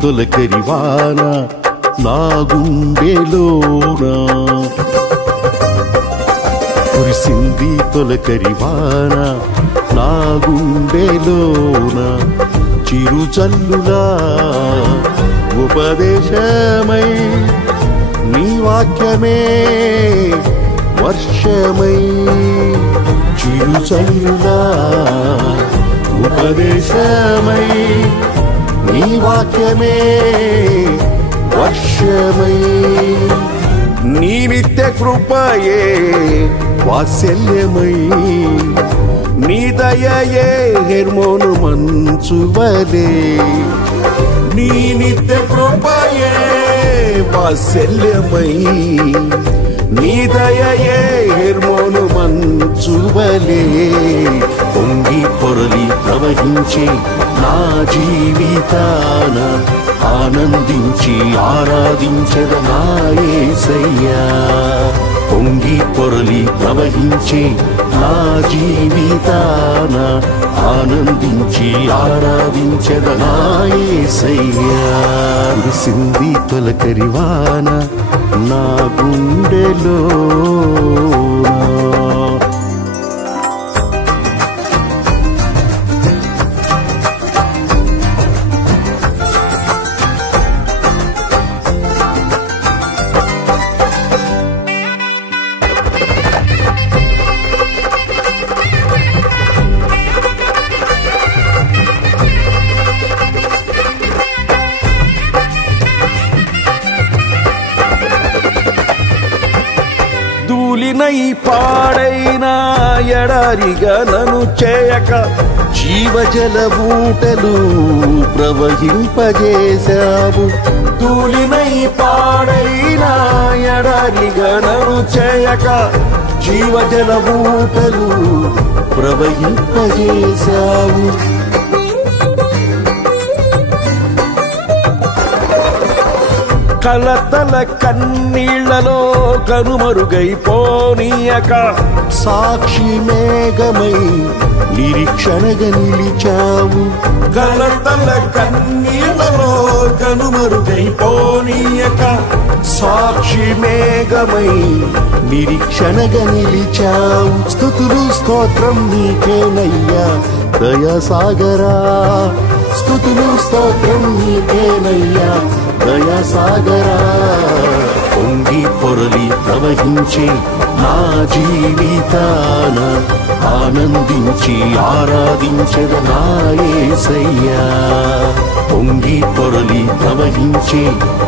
తొలకరివాన నా గుండెలోన కురిసింది తొలకరివాన నా గుండెలోన చిరుచల్లులా ఉపదేశమై నీ వాక్యమే వర్షమై చిరుచల్లులా ఉపదేశమై నీ వాక్యమే వర్షమై నీ నిత్య కృపయే వాత్సల్యమై నీ దయయే హెర్మోను మంచువలే నీ నిత్య కృపయే వాత్సల్యమై నీ దయయే హెర్మోను మంచువలే పొంగి పొరలి ప్రవహించే నా జీవితాన ఆనందించి ఆరాధించద నా యేసయ్యా పొంగి పొరలి ప్రవహించే నా జీవితాన ఆనందించి ఆరాధించద నా యేసయ్యా కురిసింది తొలకరివాన నా గుండెలోన ధూళినై పాడైన ఎడారిగా నన్ను చేయక జీవజల ఊటలు ప్రవహింపజేశావు ధూళినై పాడైన ఎడారిగా నన్ను చేయక జీవజల ఊటలు ప్రవహింపజేశావు కలతల కన్నీళ్లలో కనుమరుగైపోనీయక సాక్షి మేఘమై నిరీక్షణగా నిలిచావు కలతల కన్నీళ్లలో కనుమరుగైపోనీయక సాక్షి మేఘమై నిరీక్షణగా నిలిచావు స్తుతులు స్తోత్రం నీకేనయ్యా దయాసాగరా స్తుతులు స్తోత్రం నీకేనయ్యా దయాసాగరా పొంగి పొరలి ప్రవహించే నా జీవితాన ఆనందించి ఆరాధించద నా యేసయ్యా పొంగి పొరలి ప్రవహించే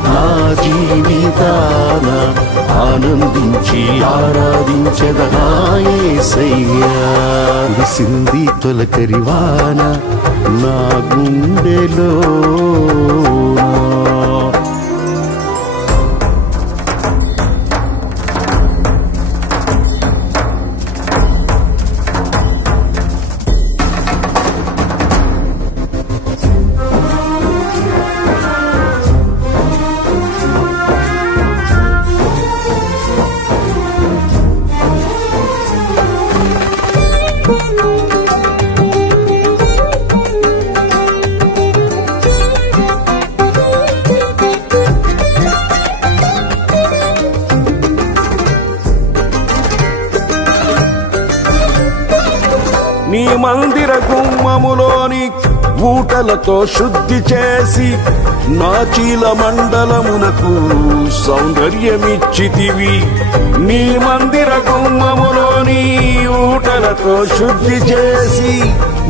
నా జీవితాన ఆనందించి ఆరాధించద నా యేసయ్యా కురిసింది తొలకరివాన నా గుండెలోన నీ మందిర గుమ్మములోని ఊటలతో శుద్ధి చేసి నా చీల మండలమునకు సౌందర్యమిచ్చితివి నీ మందిర గుమ్మములోని ఊటలతో శుద్ధి చేసి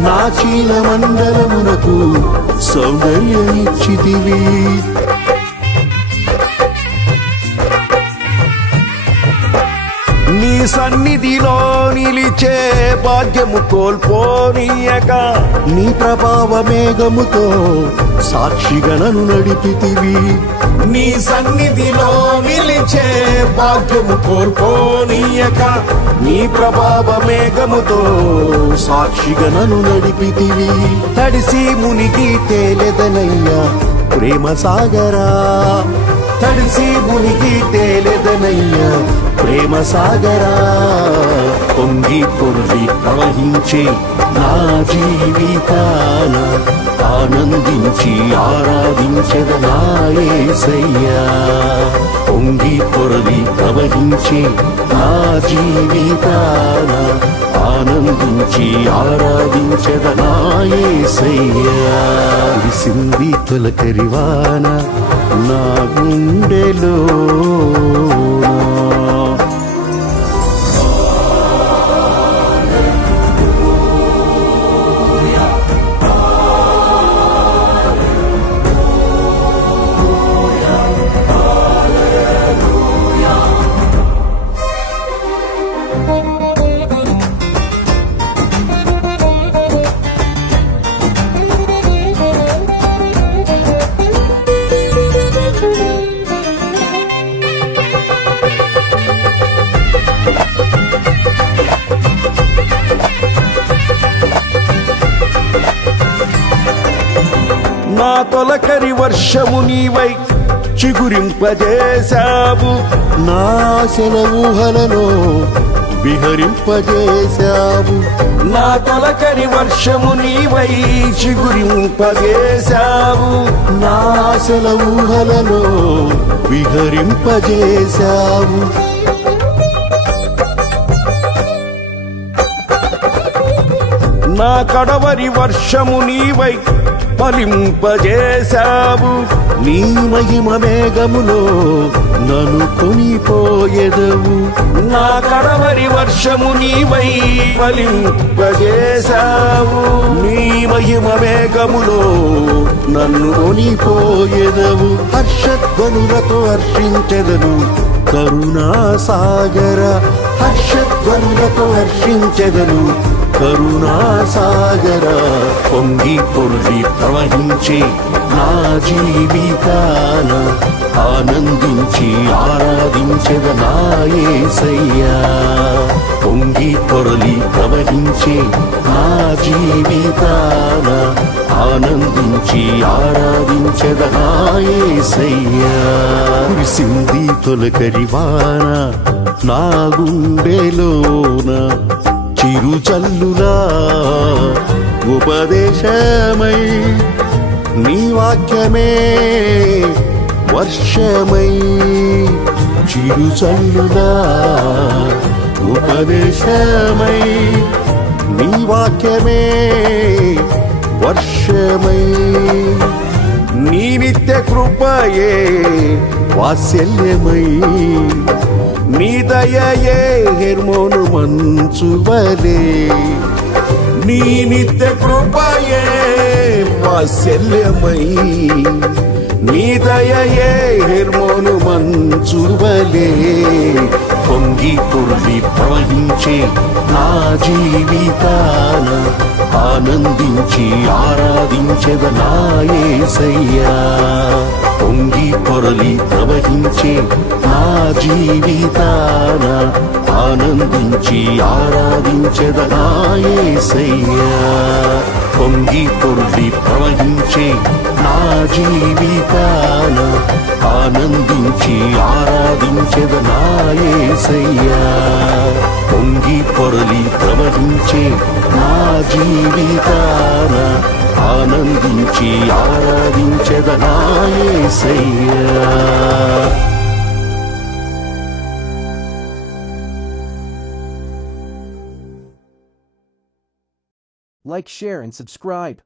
నా చీల మండలమునకు సౌందర్యమిచ్చితివి నీ సన్నిధిలో నిలిచే భాగ్యము కోల్పోనీయక నీ ప్రభావ మేఘముతో సాక్షిగా నన్ను నడిపితివి నీ సన్నిధిలో నిలిచే భాగ్యము కోల్పోనీయక నీ ప్రభావ మేఘముతో సాక్షిగా నన్ను నడిపితివి తడిసి మునిగి తేలెదనయ్యా ప్రేమ సాగరా తడిసి మునిగి తేలెదనయ్యా ప్రేమ సాగరా పొంగి పొర్లి ప్రవహించే నా జీవితాన ఆనందించి ఆరాధించెద నా యేసయ్యా పొంగి పొర్లి ప్రవహించే నా జీవితాన ఆనందించి ఆరాధించెద నా యేసయ్యా కురిసింది తొలకరివాన నా గుండెలో నా తొలకరి వర్షము నీవై చిగురింపజేశావు నా ఆశల ఊహలలో విహరింపజేశావు నా తొలకరి వర్షము నీవై చిగురింపజేశావు నా ఆశల ఊహలలో విహరింపజేశావు నా కడవరి వర్షము నీవై ఫలింపజేశావు నీ మహిమ మేఘములో నన్ను కొనిపోయెదవు నా కడవరి వర్షము నీవై ఫలింపజేశావు నీ మహిమ మేఘములో నన్ను కొనిపోయెదవు హర్షధ్వనులతో హర్షించెదను కరుణా సాగర హర్షధ్వనులతో హర్షించెదను కరుణా సాగర పొంగి పొర్లి ప్రవహించే నా జీవితాన ఆనందించి ఆరాధించెద నా యేసయ్యా పొంగి పొర్లి ప్రవహించే నా జీవితాన ఆనందించి ఆరాధించెద నా యేసయ్యా కురిసింది తొలకరివాన నా గుండెలోన చిరుచల్లులా ఉపదేశమై నీ వాక్యమే వర్షమై చిరుచల్లులా ఉపదేశమై నీ వాక్యమే వర్షమై నీ నిత్య కృపయే వాత్సల్యమై నీ దయయే హెర్మోను మంచువలే నీ నిత్య కృపయే వాత్సల్యమై నీ దయయే హెర్మోను మంచువలే పొంగి పొర్లి ప్రవహించే నా జీవితాన ఆనందించి ఆరాధించెద నా యేసయ్యా పొంగి పొర్లి ప్రవహించే నా జీవితాన ఆనందించి ఆరాధించెద నా యేసయ్యా పొంగి పొర్లి ప్రవహించే నా జీవితాన ఆనందించి ఆరాధించెద నా యేసయ్యా పొంగి పొర్లి ప్రవహించే నా జీవితాన ఆనందించి ఆరాధించెద నా యేసయ్యా Like, share, and subscribe.